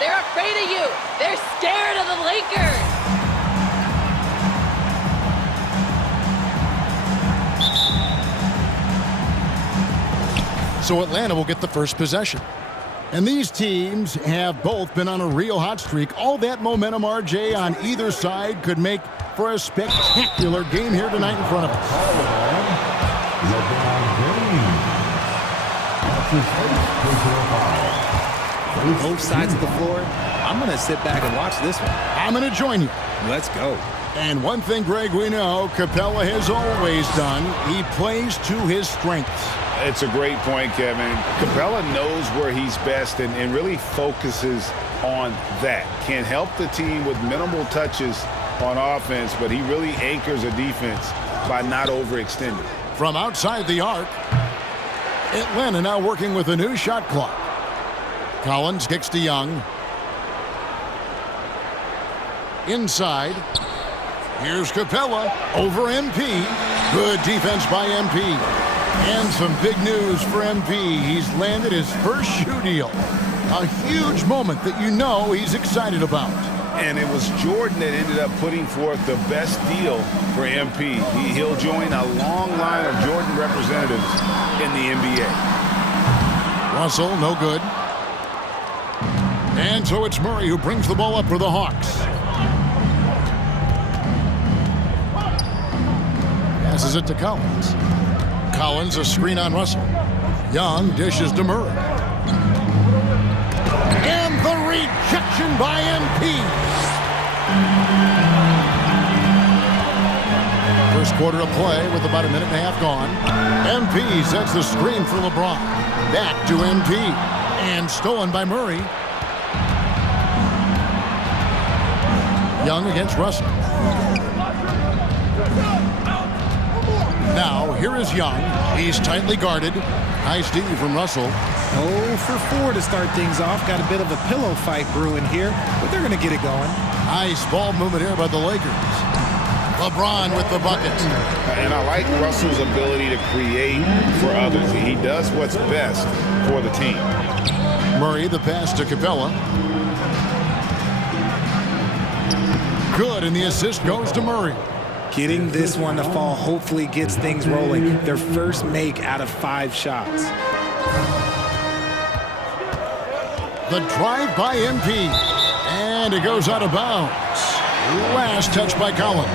They're afraid of you. They're scared of the Lakers. So Atlanta will get the first possession. And these teams have both been on a real hot streak. All that momentum, RJ, on either side could make for a spectacular game here tonight in front of us. Both sides of the floor. I'm going to sit back and watch this one. I'm going to join you. Let's go. And one thing, Greg, we know Capella has always done. He plays to his strengths. It's a great point, Kevin. Capella knows where he's best and really focuses on that. Can help the team with minimal touches on offense, but he really anchors a defense by not overextending. From outside the arc, Atlanta now working with a new shot clock. Collins kicks to Young. Inside. Here's Capella over MP. Good defense by MP. And some big news for MP. He's landed his first shoe deal. A huge moment that you know he's excited about. And it was Jordan that ended up putting forth the best deal for MP. He'll join a long line of Jordan representatives in the NBA. Russell, no good. And so it's Murray who brings the ball up for the Hawks. Passes it to Collins. Collins, a screen on Russell. Young dishes to Murray. And the rejection by MP. First quarter of play with about a minute and a half gone. MP sets the screen for LeBron. Back to MP. And stolen by Murray. Young against Russell. Now, here is Young. He's tightly guarded. Nice D from Russell. 0 for 4 to start things off. Got a bit of a pillow fight brewing here, but they're going to get it going. Nice ball movement here by the Lakers. LeBron with the bucket. And I like Russell's ability to create for others. He does what's best for the team. Murray, the pass to Capella. Good, and the assist goes to Murray. Getting this one to fall hopefully gets things rolling. Their first make out of 5 shots. The drive by MP. And it goes out of bounds. Last touch by Collins.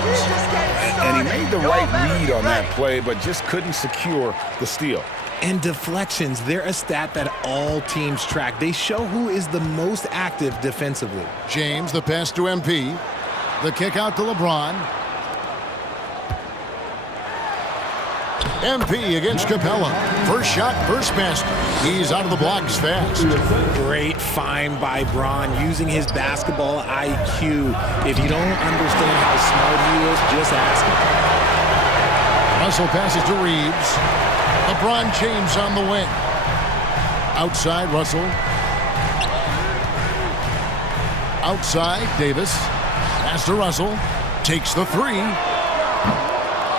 And he made the right read on that play, but just couldn't secure the steal. And deflections, they're a stat that all teams track. They show who is the most active defensively. James, the pass to MP. The kick out to LeBron. MP against Capella. First shot, first basket. He's out of the blocks fast. Great find by Bron using his basketball IQ. If you don't understand how smart he is, just ask him. Russell passes to Reeves. LeBron James on the wing. Outside, Russell. Outside, Davis. Pass to Russell. Takes the three.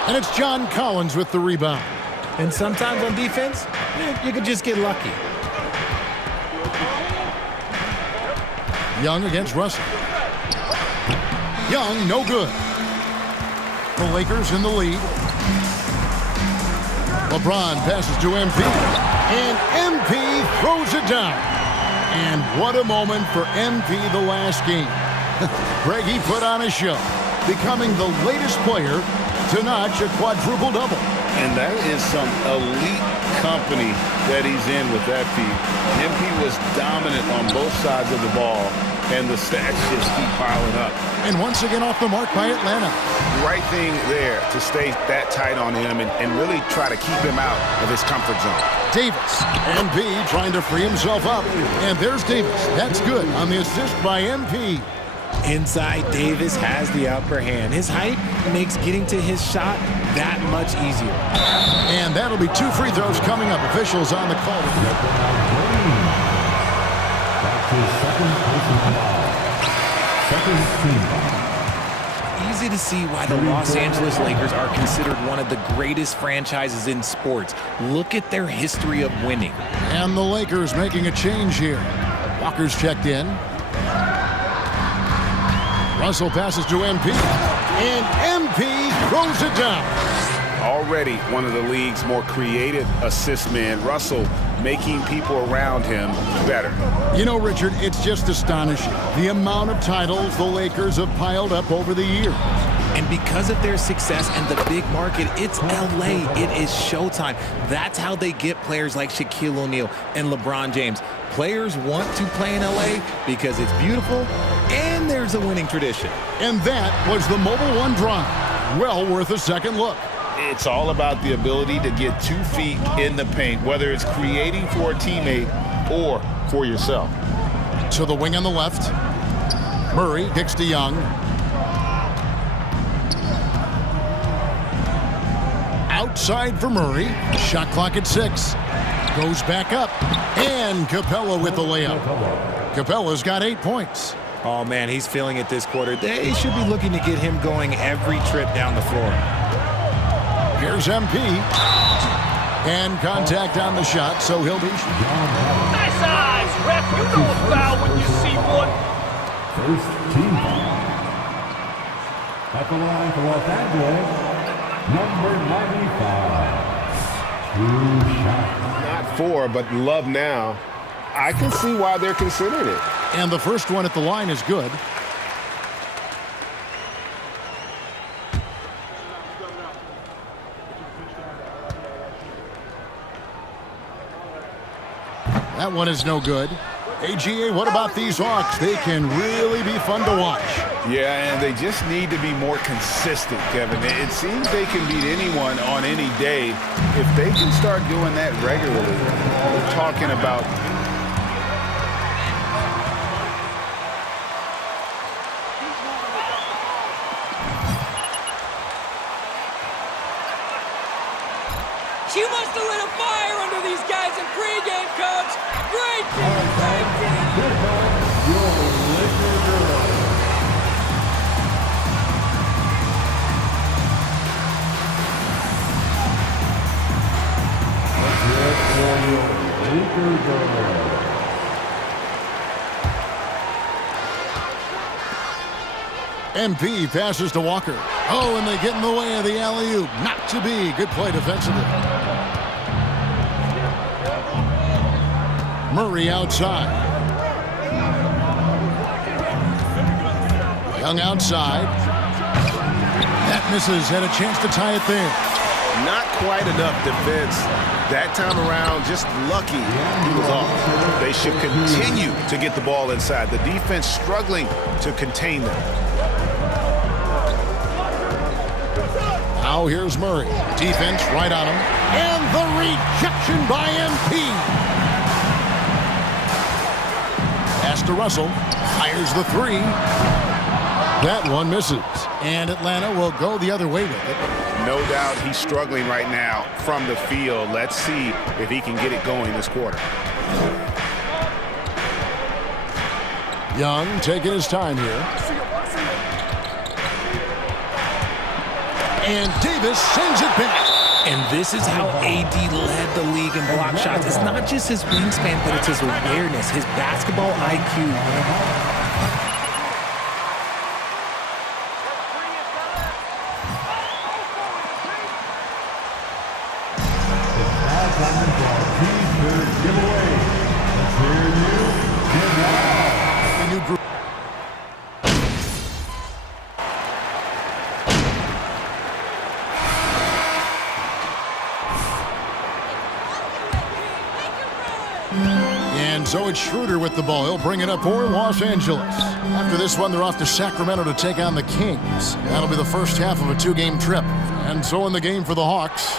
And it's John Collins with the rebound. And sometimes on defense, you could just get lucky. Young against Russell. Young, no good. The Lakers in the lead. LeBron passes to MP. And MP throws it down. And what a moment for MP the last game. Greg, he put on a show, becoming the latest player to notch a quadruple-double. And that is some elite company that he's in with that feat. MP was dominant on both sides of the ball, and the stats just keep piling up. And once again off the mark by Atlanta. Right thing there to stay that tight on him and really try to keep him out of his comfort zone. Davis, MP trying to free himself up. And there's Davis. That's good on the assist by MP. Inside, Davis has the upper hand. His height makes getting to his shot that much easier. And that'll be 2 free throws coming up. Officials on the call. Easy to see why the Los Angeles Lakers are considered one of the greatest franchises in sports. Look at their history of winning. And the Lakers making a change here. Walker's checked in. Russell passes to MP, and MP throws it down. Already one of the league's more creative assist men, Russell making people around him better. You know, Richard, it's just astonishing the amount of titles the Lakers have piled up over the years. And because of their success and the big market, it's LA. It is showtime. That's how they get players like Shaquille O'Neal and LeBron James. Players want to play in LA because it's beautiful and there's a winning tradition. And that was the Mobile One drive. Well worth a second look. It's all about the ability to get 2 feet in the paint, whether it's creating for a teammate or for yourself. To the wing on the left. Murray kicks to Young. Outside for Murray. Shot clock at 6. Goes back up. And Capella with the layup. Capella's got 8 points. Oh, man, he's feeling it this quarter. They should be looking to get him going every trip down the floor. Here's MP. And contact on the shot, so he'll be... Nice eyes, ref. You know a foul when you see one. First team. At the line for Los Angeles, number 95. 2 shots. Not 4, but love now. I can see why they're considering it. And the first one at the line is good. That one is no good. AGA, what about these Hawks? They can really be fun to watch. Yeah, and they just need to be more consistent, Kevin. It seems they can beat anyone on any day. If they can start doing that regularly, we're talking about... You must have lit a fire under these guys in pregame, Coach. Great team, great team. MP passes to Walker. Oh, and they get in the way of the alley-oop. Not to be. Good play defensively. Murray outside. Young outside. That misses. Had a chance to tie it there. Not quite enough defense. That time around, just lucky he was off. They should continue to get the ball inside. The defense struggling to contain them. Now here's Murray. Defense right on him. And the rejection by MP. Pass to Russell. Fires the 3. That one misses. And Atlanta will go the other way with it. No doubt he's struggling right now from the field. Let's see if he can get it going this quarter. Young taking his time here. And Davis sends it back. And this is how AD led the league in block shots. It's not just his wingspan, but it's his awareness, his basketball IQ. And so it's Schroeder with the ball. He'll bring it up for Los Angeles. After this one, they're off to Sacramento to take on the Kings. That'll be the first half of a 2-game trip. And so in the game for the Hawks,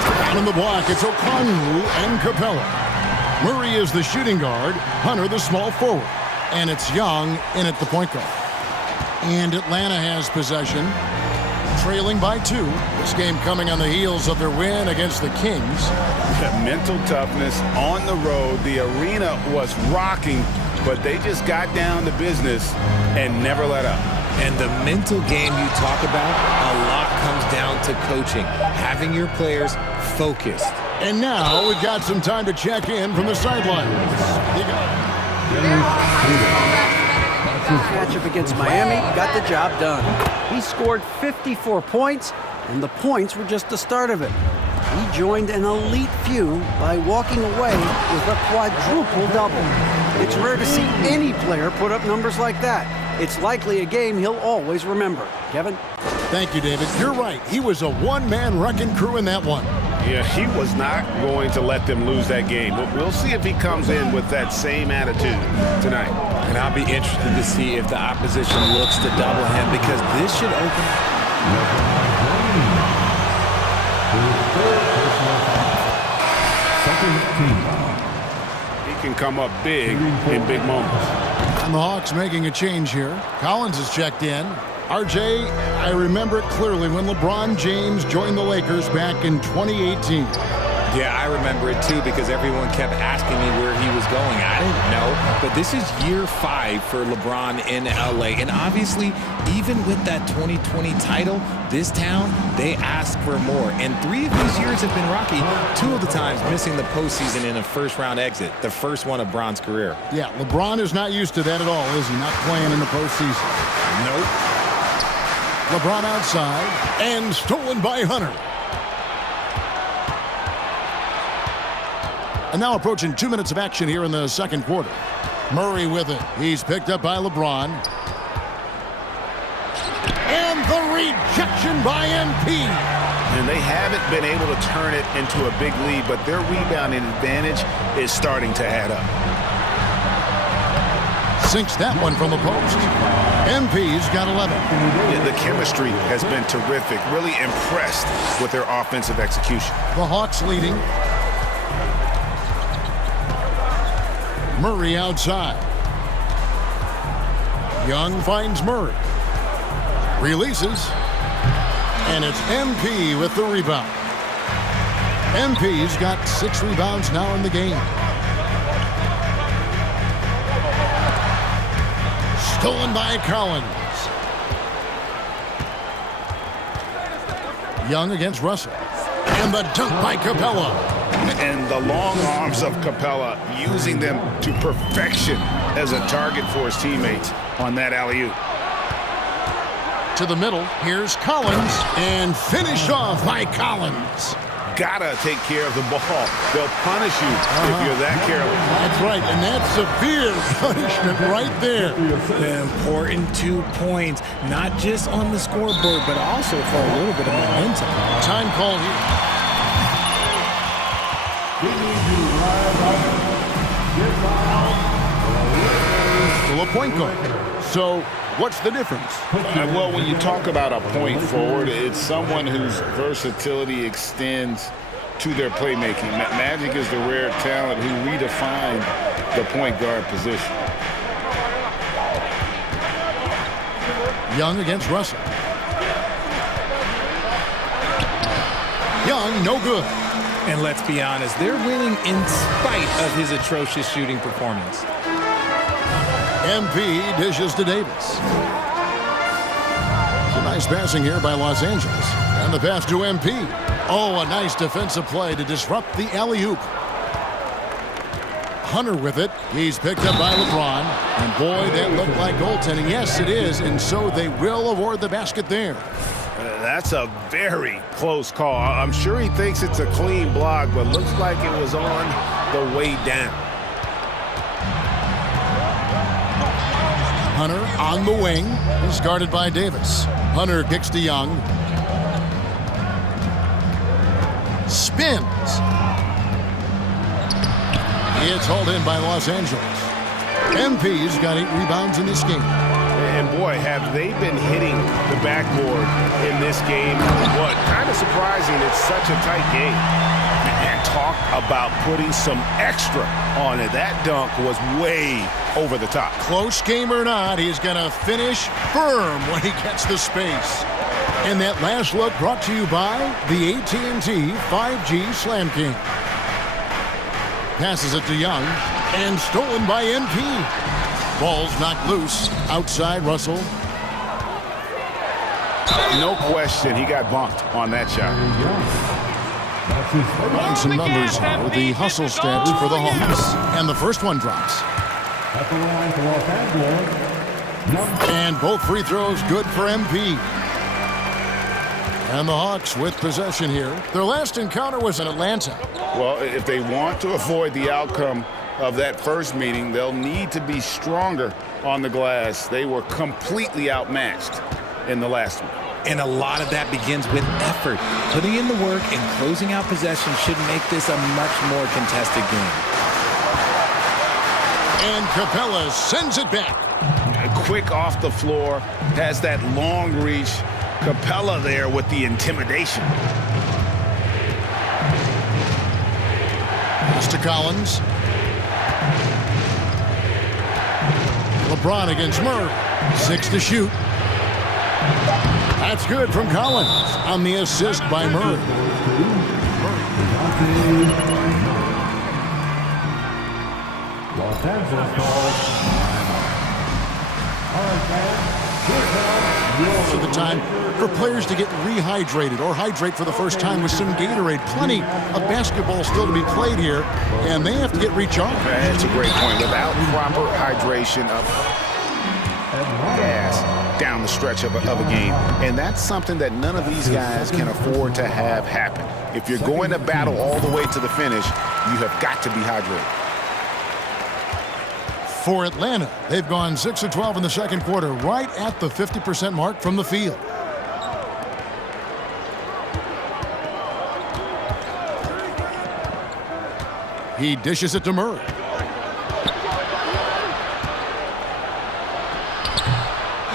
down in the block, it's O'Connell and Capella. Murray is the shooting guard, Hunter the small forward. And it's Young in at the point guard. And Atlanta has possession, trailing by 2. This game coming on the heels of their win against the Kings. Mental toughness on the road. The arena was rocking, but they just got down to business and never let up. And the mental game you talk about, a lot comes down to coaching, having your players focused. And now we've got some time to check in from the sidelines. Matchup against Miami got the job done. He scored 54 points, and the points were just the start of it. He joined an elite few by walking away with a quadruple double. It's rare to see any player put up numbers like that. It's likely a game he'll always remember. Kevin? Thank you, David. You're right. He was a one-man wrecking crew in that one. Yeah, he was not going to let them lose that game. But we'll see if he comes in with that same attitude tonight. And I'll be interested to see if the opposition looks to double him, because this should open. He can come up big in big moments. And the Hawks making a change here. Collins has checked in. RJ, I remember it clearly when LeBron James joined the Lakers back in 2018. Yeah, I remember it too, because everyone kept asking me where he was going. I didn't know, but this is year 5 for LeBron in LA. And obviously, even with that 2020 title, this town, they ask for more. And 3 of these years have been rocky, 2 of the times missing the postseason in a first-round exit, the first one of Bron's career. Yeah, LeBron is not used to that at all, is he? Not playing in the postseason. Nope. LeBron outside, and stolen by Hunter. And now approaching 2 minutes of action here in the second quarter. Murray with it. He's picked up by LeBron. And the rejection by MP. And they haven't been able to turn it into a big lead, but their rebounding advantage is starting to add up. Sinks that one from the post. MP's got 11. Yeah, the chemistry has been terrific. Really impressed with their offensive execution. The Hawks leading. Murray outside. Young finds Murray. Releases. And it's MP with the rebound. MP's got 6 rebounds now in the game. Stolen by Collins. Young against Russell. And the dunk by Capella. And the long arms of Capella, using them to perfection as a target for his teammates on that alley-oop. To the middle, here's Collins, and finished off by Collins. Gotta take care of the ball. They'll punish you if you're that careless. That's right, and that's severe punishment right there. The important 2 points, not just on the scoreboard, but also for a little bit of momentum. Time call here. Still a point guard. So what's the difference? Well, when you talk about a point forward, it's someone whose versatility extends to their playmaking. Magic is the rare talent who redefined the point guard position. Young against Russell. Young, no good. And let's be honest, they're winning in spite of his atrocious shooting performance. MP dishes to Davis. It's a nice passing here by Los Angeles. And the pass to MP. Oh, a nice defensive play to disrupt the alley-oop. Hunter with it. He's picked up by LeBron. And boy, that looked like goaltending. Yes, it is. And so they will award the basket there. That's a very close call. I'm sure he thinks it's a clean block, but looks like it was on the way down. Hunter on the wing. He's guarded by Davis. Hunter kicks to Young. Spins. It's hauled in by Los Angeles. MP's got 8 rebounds in this game. And boy, have they been hitting the backboard in this game. What? Kind of surprising. It's such a tight game. And talk about putting some extra on it. That dunk was way over the top. Close game or not, he's going to finish firm when he gets the space. And that last look brought to you by the AT&T 5G Slam King. Passes it to Young, and stolen by MP. Ball's knocked loose. Outside, Russell. No question, he got bumped on that shot. Run some numbers here. The hustle stats for the Hawks. And the first one drops. At the line for Los Angeles, And both free throws good for MP. And the Hawks with possession here. Their last encounter was in Atlanta. Well, if they want to avoid the outcome of that first meeting, they'll need to be stronger on the glass. They were completely outmatched in the last one. And a lot of that begins with effort. Putting in the work and closing out possession should make this a much more contested game. And Capella sends it back. Quick off the floor, has that long reach. Capella there with the intimidation. Pass to Collins. LeBron against Murray. 6 to shoot. That's good from Collins on the assist by Murray. Los Angeles calls. Most of the time for players to get rehydrated or hydrate for the first time with some Gatorade. Plenty of basketball still to be played here, and they have to get recharged. That's a great point. Without proper hydration of gas down the stretch of a game. And that's something that none of these guys can afford to have happen. If you're going to battle all the way to the finish, you have got to be hydrated. For Atlanta, they've gone 6 of 12 in the second quarter, right at the 50% mark from the field. He dishes it to Murray.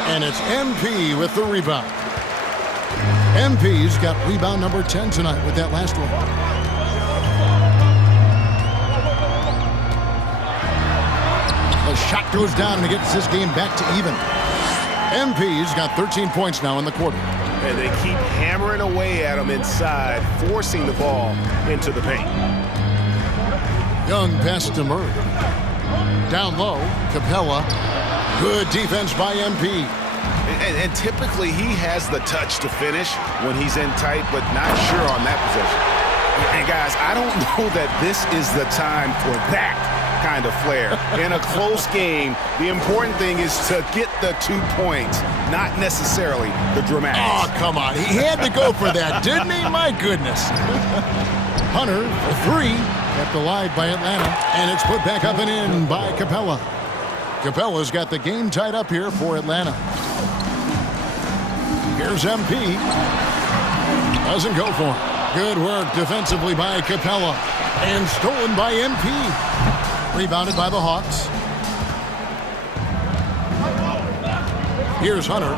And it's MP with the rebound. MP's got rebound number 10 tonight with that last one. The shot goes down and it gets this game back to even. MP's got 13 points now in the quarter. And they keep hammering away at him inside, forcing the ball into the paint. Young pass to Murray. Down low, Capella. Good defense by MP. And typically he has the touch to finish when he's in tight, but not sure on that possession. And guys, I don't know that this is the time for that kind of flair. In a close game, the important thing is to get the 2 points, not necessarily the dramatics. Oh, come on. He had to go for that, didn't he? My goodness. Hunter for 3. Kept alive by Atlanta. And it's put back up and in by Capella. Capella's got the game tied up here for Atlanta. Here's MP. Doesn't go for him. Good work defensively by Capella. And stolen by MP. Rebounded by the Hawks. Here's Hunter.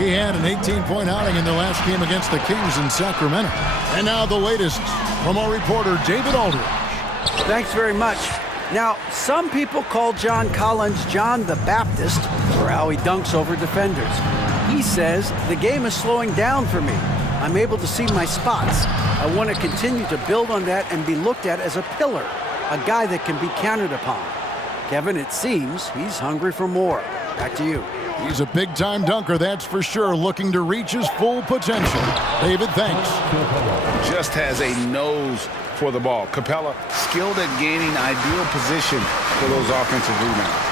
He had an 18-point outing in their last game against the Kings in Sacramento. And now the latest from our reporter, David Aldridge. Thanks very much. Now, some people call John Collins John the Baptist for how he dunks over defenders. He says, the game is slowing down for me. I'm able to see my spots. I want to continue to build on that and be looked at as a pillar, a guy that can be counted upon. Kevin, it seems he's hungry for more. Back to you. He's a big-time dunker, that's for sure, looking to reach his full potential. David, thanks. Just has a nose for the ball. Capella skilled at gaining ideal position for those offensive rebounds.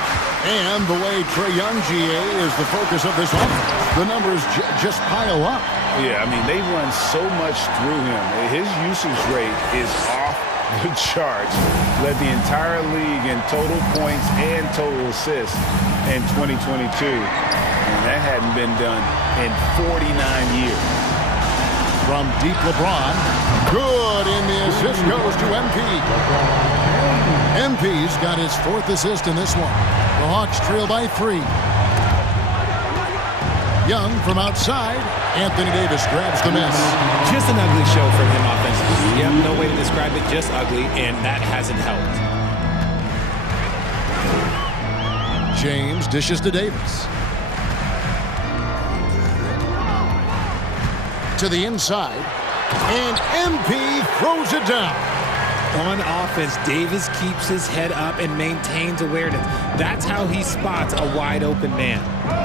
And the way Trae Young, GA, is the focus of this offense. The numbers just pile up. Yeah, I mean, they run so much through him. His usage rate is off the charts. Led the entire league in total points and total assists in 2022. And that hadn't been done in 49 years. From deep LeBron. Good, and the assist goes to MP. MP's got his 4th assist in this one. The Hawks trail by 3. Young from outside. Anthony Davis grabs the miss. Just an ugly show from him offensively. Yep, no way to describe it, just ugly, and that hasn't helped. James dishes to Davis. To the inside. And MP throws it down. On offense, Davis keeps his head up and maintains awareness. That's how he spots a wide-open man.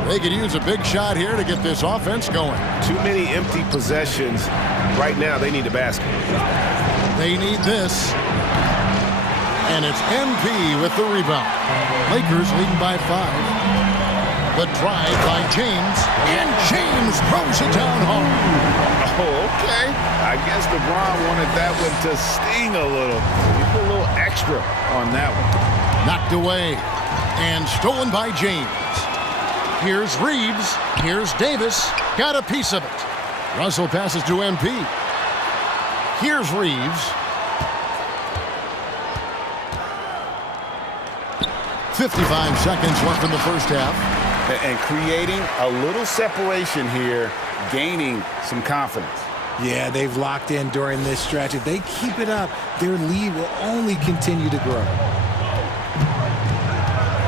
They could use a big shot here to get this offense going. Too many empty possessions. Right now, they need a basket. They need this. And it's MP with the rebound. Lakers leading by 5. The drive by James, and James throws it down hard. Oh, okay. I guess LeBron wanted that one to sting a little. He put a little extra on that one. Knocked away and stolen by James. Here's Reeves. Here's Davis. Got a piece of it. Russell passes to MP. Here's Reeves. 55 seconds left in the first half. And creating a little separation here, gaining some confidence. Yeah, they've locked in during this stretch. If they keep it up, their lead will only continue to grow.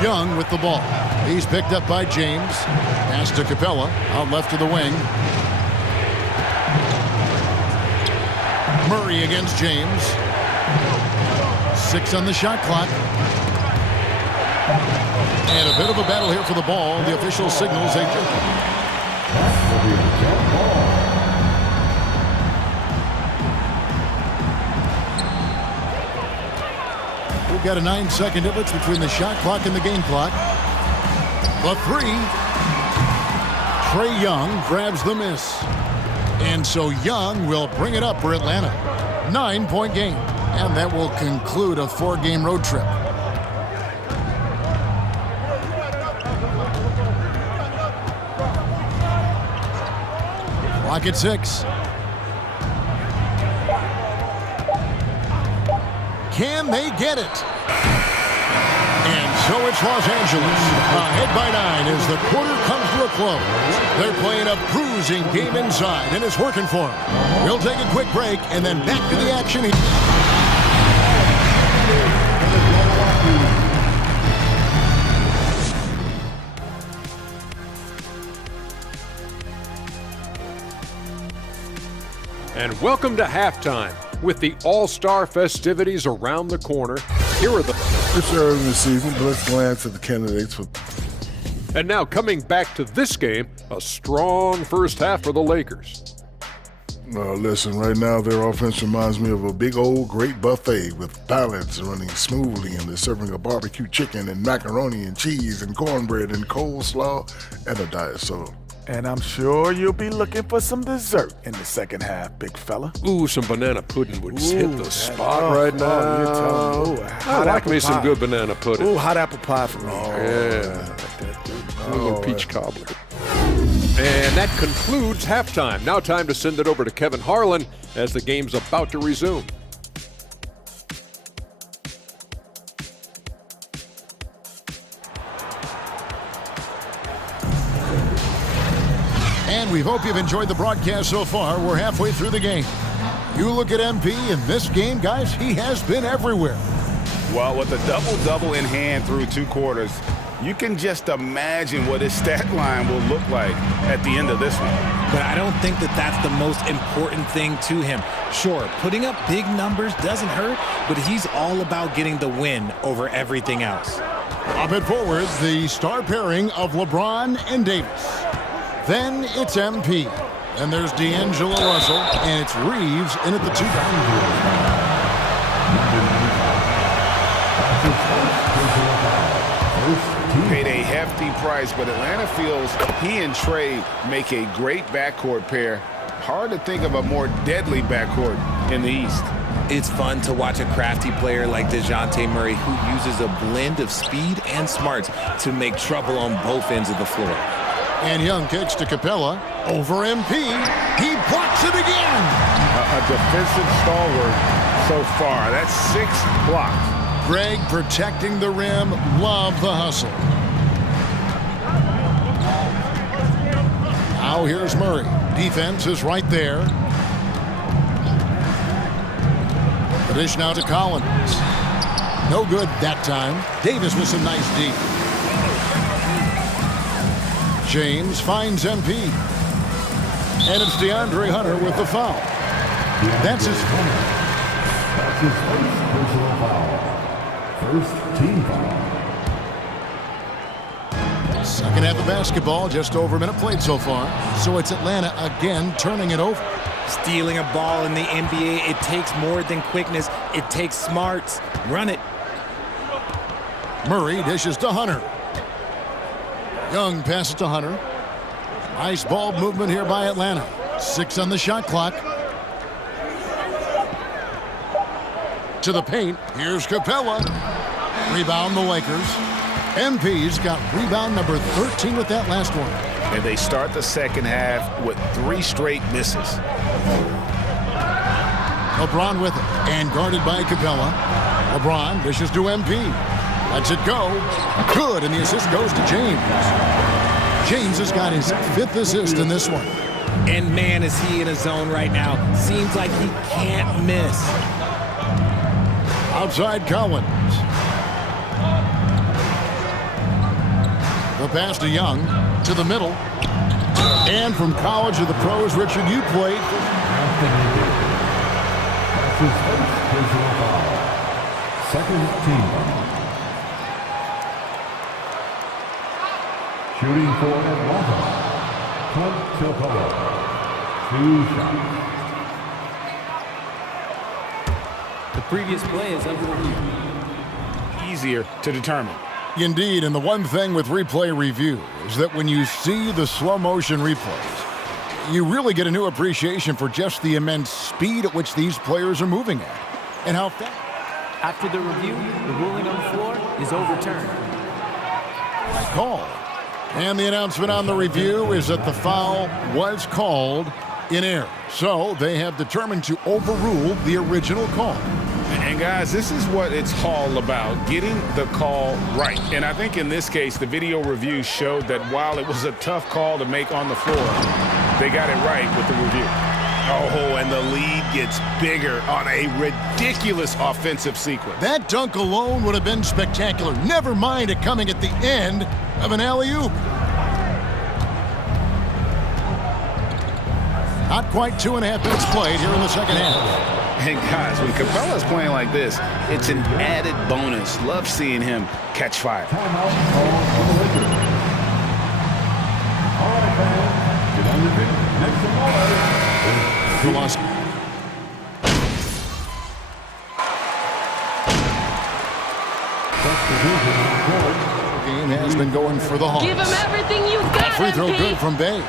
Young with the ball. He's picked up by James. Pass to Capella, out left to the wing. Murray against James. 6 on the shot clock. And a bit of a battle here for the ball. The official signals a We've got a 9-second difference between the shot clock and the game clock. The 3. Trae Young grabs the miss. And so Young will bring it up for Atlanta. 9-point game. And that will conclude a 4-game road trip. Clock at 6. Can they get it? And so it's Los Angeles. Ahead by 9 as the quarter comes to a close. They're playing a bruising game inside, and it's working for them. We'll take a quick break, and then back to the action. And welcome to halftime. With the All-Star festivities around the corner, here are the... It's early in the season, but let's glance at the candidates for... And now coming back to this game, a strong first half for the Lakers. Listen, right now their offense reminds me of a big old great buffet with pallets running smoothly, and they're serving a barbecue chicken and macaroni and cheese and cornbread and coleslaw and a diet soda. And I'm sure you'll be looking for some dessert in the second half, big fella. Ooh, some banana pudding would hit the spot right now. Oh, you're telling me. I like me some good banana pudding. Ooh, hot apple pie for me. Yeah. A little peach cobbler. And that concludes halftime. Now time to send it over to Kevin Harlan as the game's about to resume. And we hope you've enjoyed the broadcast so far. We're halfway through the game. You look at MP in this game, guys, he has been everywhere. Well, with a double-double in hand through 2 quarters, you can just imagine what his stat line will look like at the end of this one. But I don't think that that's the most important thing to him. Sure, putting up big numbers doesn't hurt, but he's all about getting the win over everything else. Up and forward, the star pairing of LeBron and Davis. Then it's MP. And there's D'Angelo Russell, and it's Reeves in at the 2. Paid a hefty price, but Atlanta feels he and Trae make a great backcourt pair. Hard to think of a more deadly backcourt in the East. It's fun to watch a crafty player like DeJounte Murray who uses a blend of speed and smarts to make trouble on both ends of the floor. And Young kicks to Capella. Over MP. He blocks it again. A defensive stalwart so far. That's 6 blocks. Greg protecting the rim. Love the hustle. Now here's Murray. Defense is right there. The dish now to Collins. No good that time. Davis with some nice deep. James finds MP. And it's DeAndre Hunter with the foul. That's his foul. That's his first personal foul. First team foul. Second half of basketball, just over a minute played so far. So it's Atlanta again turning it over. Stealing a ball in the NBA, it takes more than quickness. It takes smarts. Run it. Murray dishes to Hunter. Young passes to Hunter. Nice ball movement here by Atlanta. 6 on the shot clock. To the paint. Here's Capella. Rebound the Lakers. MP's got rebound number 13 with that last one. And they start the second half with 3 straight misses. LeBron with it. And guarded by Capella. LeBron dishes to MP. Lets it go. Good, and the assist goes to James. James has got his 5th assist in this one. And man, is he in a zone right now. Seems like he can't miss. Outside Collins. The pass to Young. To the middle. And from college to the pros, Richard, you played. That's his first personal foul. Second team. Shooting for Atlanta. Clint Capella. 2 shots. The previous play is under review. Easier to determine. Indeed, and the one thing with replay review is that when you see the slow motion replays, you really get a new appreciation for just the immense speed at which these players are moving at and how fast. After the review, the ruling on the floor is overturned. Call. And the announcement on the review is that the foul was called in error. So they have determined to overrule the original call. And guys, this is what it's all about, getting the call right. And I think in this case, the video review showed that while it was a tough call to make on the floor, they got it right with the review. Oh, and the lead gets bigger on a ridiculous offensive sequence. That dunk alone would have been spectacular. Never mind it coming at the end of an alley-oop. Not quite 2.5 minutes played here in the second half. And guys, when Capella's playing like this, it's an added bonus. Love seeing him catch fire. Timeout called for the Lakers. All right, fans, get on your feet. Make some noise. Substitution on the court. Game has been going for the Hawks. Give him everything you've got, Free throw MP. good from Bay.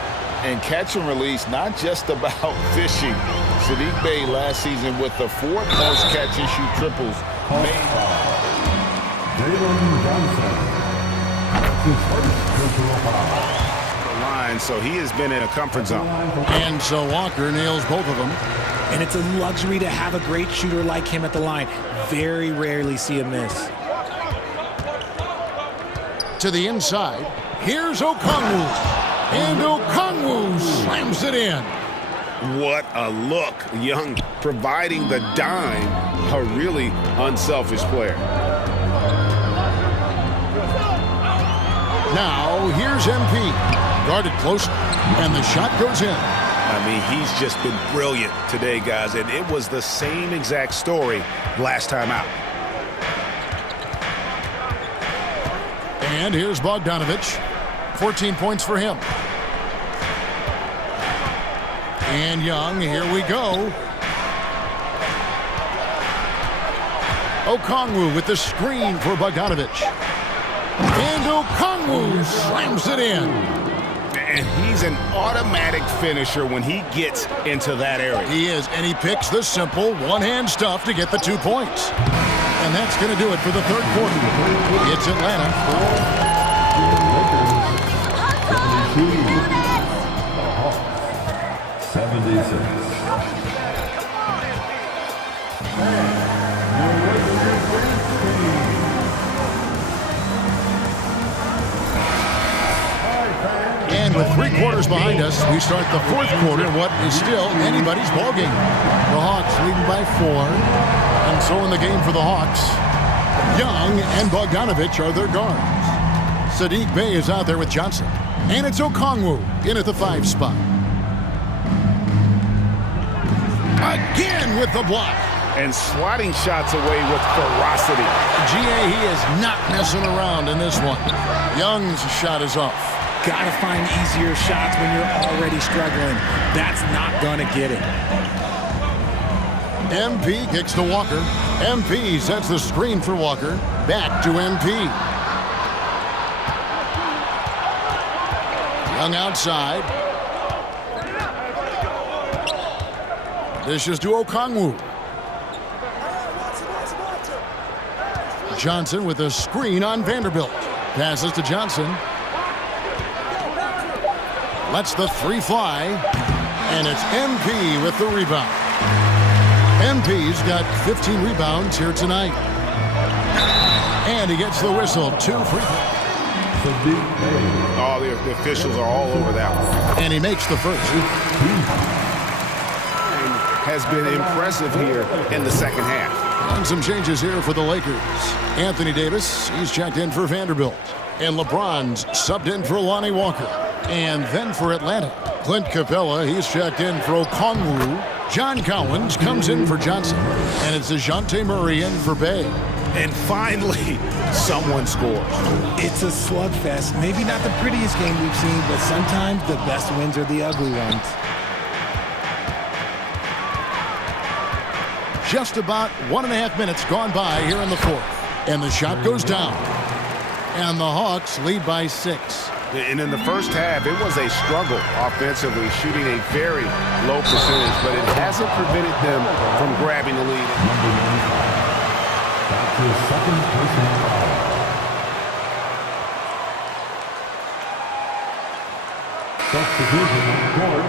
And catch and release, not just about fishing. Sadiq Bey last season with the 4th most catch and shoot triples. Jalen Johnson. That's his first personal foul. Line, so he has been in a comfort zone. And so Walker nails both of them. And it's a luxury to have a great shooter like him at the line. Very rarely see a miss. To the inside. Here's Okongwu. And Okongwu slams it in. What a look. Young providing the dime. A really unselfish player. Now, here's MP. Guarded close, and the shot goes in. I mean, he's just been brilliant today, guys, and it was the same exact story last time out. And here's Bogdanovich. 14 points for him. And Young, here we go. Okongwu with the screen for Bogdanovich. And Okongwu slams it in. And he's an automatic finisher when he gets into that area. He is, and he picks the simple one-hand stuff to get the 2 points. And that's going to do it for the third quarter. It's Atlanta. 76. And with 3 quarters behind us, we start the fourth quarter in what is still anybody's ballgame. The Hawks leading by 4. And so in the game for the Hawks, Young and Bogdanovich are their guards. Sadiq Bey is out there with Johnson. And it's Okongwu in at the 5 spot. Again with the block. And swatting shots away with ferocity. GA, he is not messing around in this one. Young's shot is off. Gotta find easier shots when you're already struggling. That's not gonna get it. MP kicks to Walker. MP sets the screen for Walker. Back to MP. Young outside. This is to Okongwu. Johnson with a screen on Vanderbilt. Passes to Johnson. Lets the three fly. And it's MP with the rebound. MP's got 15 rebounds here tonight. And he gets the whistle. 2 free throws. Oh, the officials are all over that one. And he makes the first. Has been impressive here in the second half. And some changes here for the Lakers. Anthony Davis, he's checked in for Vanderbilt. And LeBron's subbed in for Lonnie Walker. And then for Atlanta, Clint Capella, he's checked in for Okongwu. John Collins comes in for Johnson. And it's DeJounte Murray in for Bay. And finally, someone scores. It's a slugfest. Maybe not the prettiest game we've seen, but sometimes the best wins are the ugly ones. Just about 1.5 minutes gone by here in the fourth. And the shot goes down. And the Hawks lead by 6. And in the first half, it was a struggle offensively, shooting a very low percentage, but it hasn't prevented them from grabbing the lead. That's his second personal foul. Substitution on the court.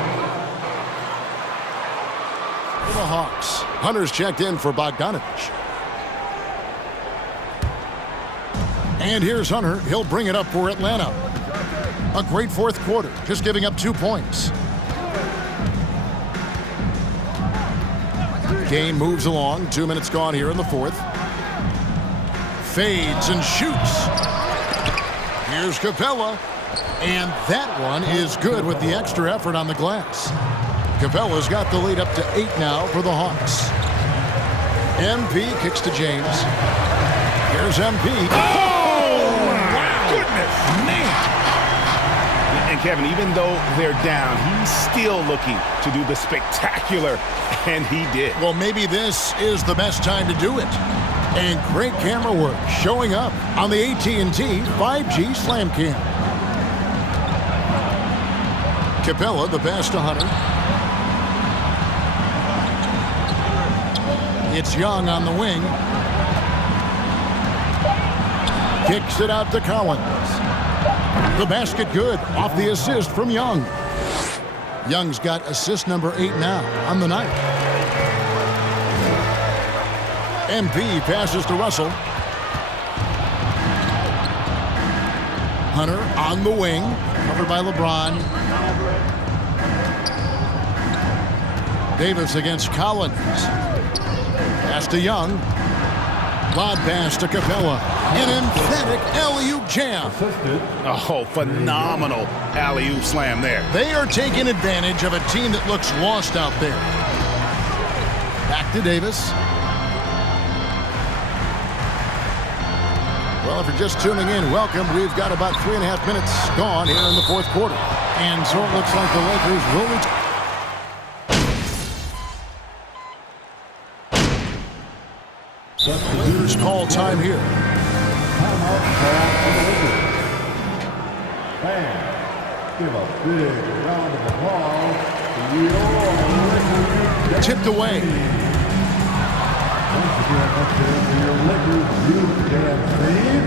For the Hawks, Hunter's checked in for Bogdanovich. And here's Hunter. He'll bring it up for Atlanta. A great fourth quarter, just giving up 2 points. Game moves along. 2 minutes gone here in the fourth. Fades and shoots. Here's Capella. And that one is good with the extra effort on the glass. Capella's got the lead up to 8 now for the Hawks. MP kicks to James. Here's MP. Oh, my goodness. Man. And Kevin, even though they're down, he's still looking to do the spectacular, and he did. Well, maybe this is the best time to do it. And great camera work showing up on the AT&T 5G Slam Cam. Capella, the pass to Hunter. It's Young on the wing. Kicks it out to Collins. The basket good off the assist from Young. Young's got assist number 8 now on the night. MP passes to Russell. Hunter on the wing, covered by LeBron. Davis against Collins. Pass to Young. Lob pass to Capella. An emphatic alley-oop jam. Oh, phenomenal alley-oop slam there. They are taking advantage of a team that looks lost out there. Back to Davis. Well, if you're just tuning in, welcome. We've got about 3.5 minutes gone here in the fourth quarter. And so it looks like the Lakers will return. Here's call time here. Timeout call for the Lakers. Fans, give a big round of applause to your Lakers. Tipped away. Once again, up there for your Lakers youth dance team.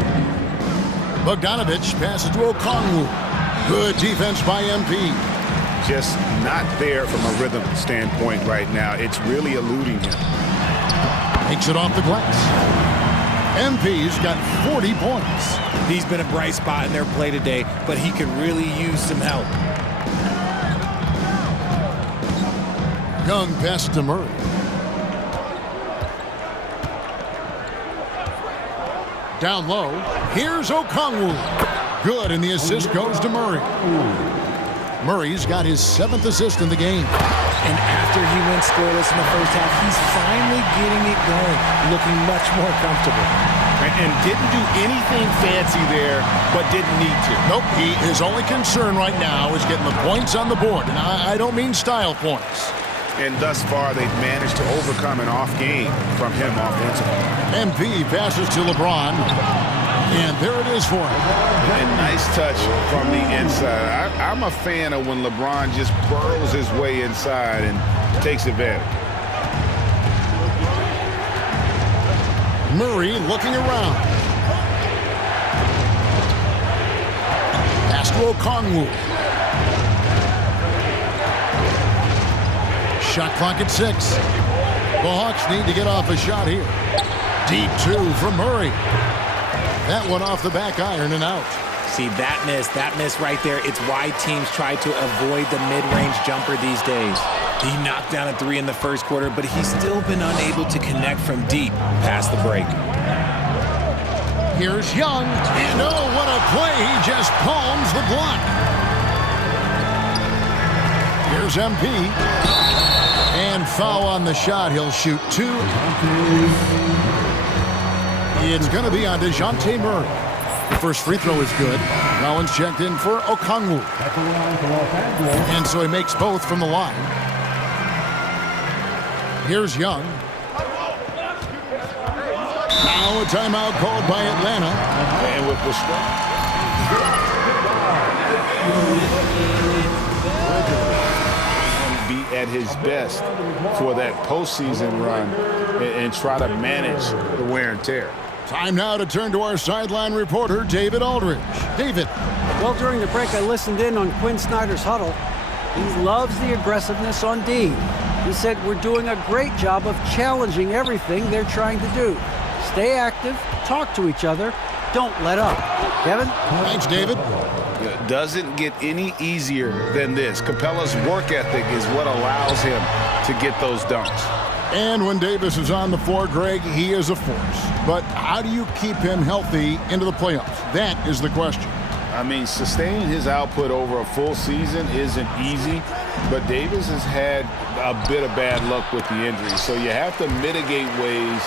Bogdanovich passes to Okongwu. Good defense by MP. Just not there from a rhythm standpoint right now. It's really eluding him. Makes it off the glass. MP's got 40 points. He's been a bright spot in their play today, but he could really use some help. Young pass to Murray. Down low. Here's Okongwu. Good, and the assist goes to Murray. Murray's got his 7th assist in the game. And after he went scoreless in the first half, he's finally getting it going, looking much more comfortable. And didn't do anything fancy there, but didn't need to. Nope, his only concern right now is getting the points on the board. And I don't mean style points. And thus far, they've managed to overcome an off game from him offensively. MP passes to LeBron. And there it is for him. And nice touch from the inside. I'm a fan of when LeBron just burrows his way inside and takes advantage. Murray looking around. Pass to Okongwu. Shot clock at 6. The Hawks need to get off a shot here. Deep 2 from Murray. That one off the back iron and out. See, that miss right there, it's why teams try to avoid the mid-range jumper these days. He knocked down a 3 in the first quarter, but he's still been unable to connect from deep past the break. Here's Young, and oh, what a play. He just palms the block. Here's MP. And foul on the shot. He'll shoot 2. It's going to be on DeJounte Murray. The first free throw is good. Rollins checked in for Okongwu. And so he makes both from the line. Here's Young. Now a timeout called by Atlanta. And with the be at his best for that postseason run and try to manage the wear and tear. Time now to turn to our sideline reporter, David Aldridge. David. Well, during the break, I listened in on Quinn Snyder's huddle. He loves the aggressiveness on D. He said, we're doing a great job of challenging everything they're trying to do. Stay active, talk to each other, don't let up. Kevin? Thanks, David. It doesn't get any easier than this. Capella's work ethic is what allows him to get those dunks. And when Davis is on the floor, Greg, he is a force. But how do you keep him healthy into the playoffs? That is the question. I mean, sustaining his output over a full season isn't easy, but Davis has had a bit of bad luck with the injury, so you have to mitigate ways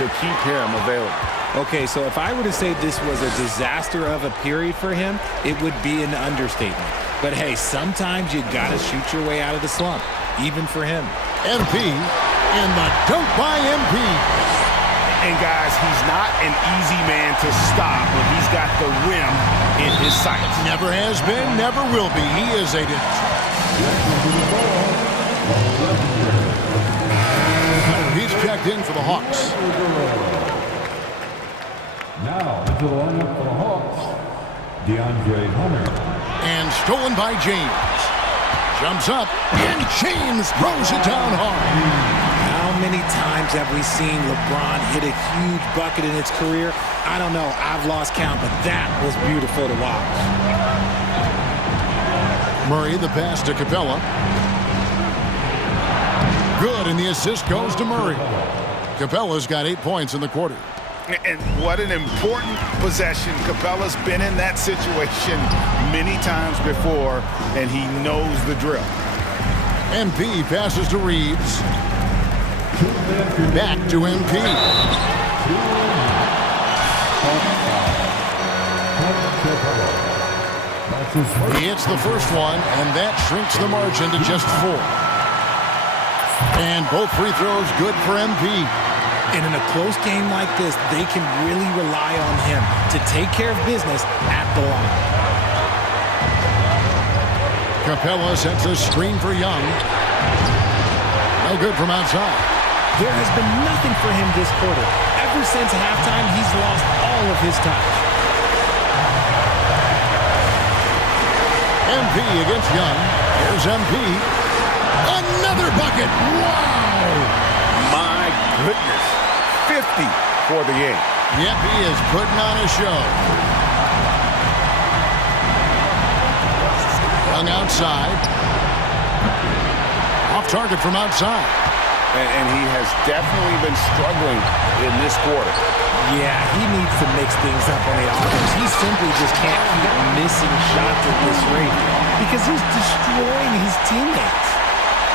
to keep him available. Okay, so if I were to say this was a disaster of a period for him, it would be an understatement. But hey, sometimes you gotta shoot your way out of the slump, even for him. MP, and the dunk by MP. And guys, he's not an easy man to stop when he's got the rim in his sights. Never has been, never will be. He is 8 inches. He's checked in for the Hawks. Now into the lineup for the Hawks, DeAndre Hunter. And stolen by James. Jumps up, and James throws it down hard. How many times have we seen LeBron hit a huge bucket in his career? I don't know. I've lost count, but that was beautiful to watch. Murray, the pass to Capella. Good, and the assist goes to Murray. Capella's got 8 points in the quarter. And what an important possession. Capella's been in that situation many times before, and he knows the drill. MP passes to Reeves. Back to MP. He hits the first one, and that shrinks the margin to just 4. And both free throws good for MP. And in a close game like this, they can really rely on him to take care of business at the line. Capella sets a screen for Young. No good from outside. There has been nothing for him this quarter. Ever since halftime, he's lost all of his touch. MP against Young. Here's MP. Another bucket. Wow! My goodness. 50 for the game. Yep, he is putting on a show. Young outside. Off target from outside. And he has definitely been struggling in this quarter. Yeah, he needs to mix things up on the offense. He simply just can't keep missing shots at this rate because he's destroying his teammates.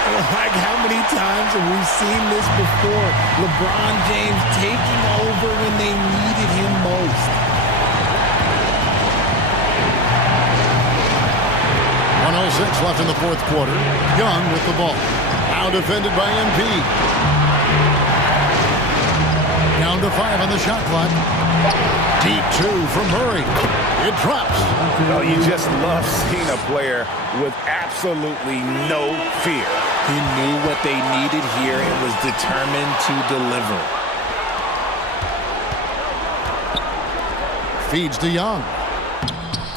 Like, how many times have we seen this before? LeBron James taking over when they needed him most. .106 left in the fourth quarter. Young with the ball. Now defended by MP. Down Down to 5 on the shot clock. Deep 2 from Murray. It drops. Oh, you just love seeing a player with absolutely no fear. He knew what they needed here and was determined to deliver. Feeds to Young.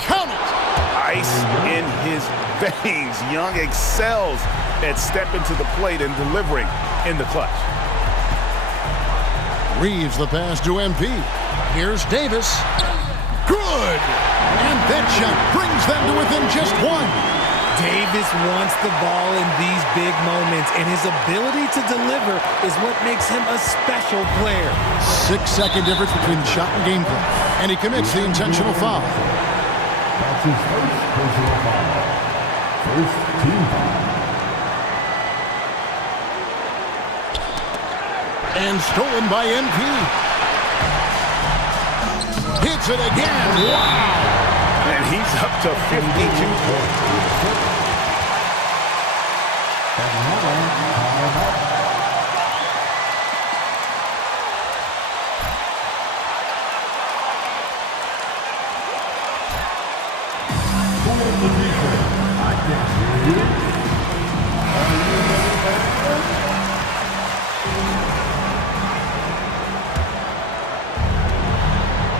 Count it! Ice in his veins. Young excels at stepping to the plate and delivering in the clutch. Reeves the pass to MP. Here's Davis. Good! And that shot brings them to within just 1. Davis wants the ball in these big moments, and his ability to deliver is what makes him a special player. 6-second difference between the shot and game play. And he commits the intentional foul. That's his first personal foul. First team foul. And stolen by MP. Hits it again. Wow! And he's up to 52 points.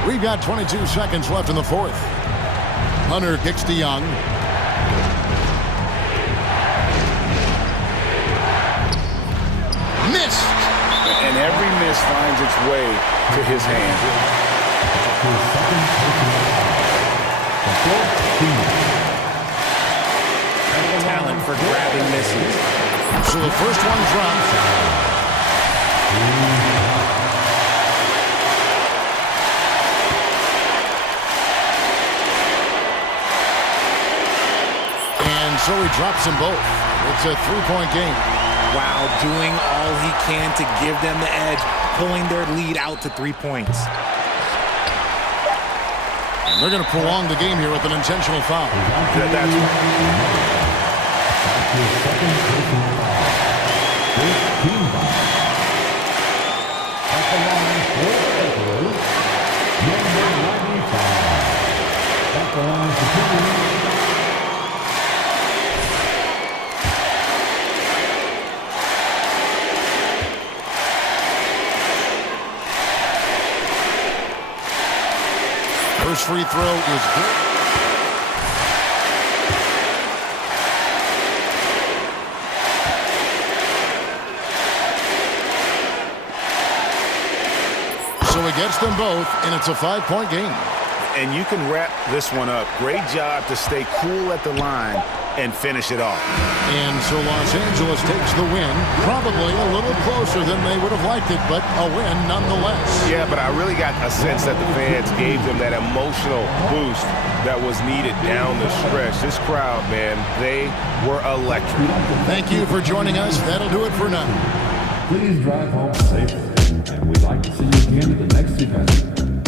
We've got 22 seconds left in the fourth. Hunter kicks to Young. Missed. And every miss finds its way to his hand. Talent for grabbing misses. So the first one drops. And so he drops them both. It's a 3-point game. Wow, doing all he can to give them the edge, pulling their lead out to 3 points. And they're going to prolong the game here with an intentional foul. That's First free throw is good. So he gets them both, and it's a 5-point game. And you can wrap this one up. Great job to stay cool at the line and finish it off. And so Los Angeles takes the win, probably a little closer than they would have liked it, but a win nonetheless. Yeah, but I really got a sense that the fans gave them that emotional boost that was needed down the stretch. This crowd, man, they were electric. Thank you for joining us. That'll do it for now. Please drive home safely, and we'd like to see you again at the next event.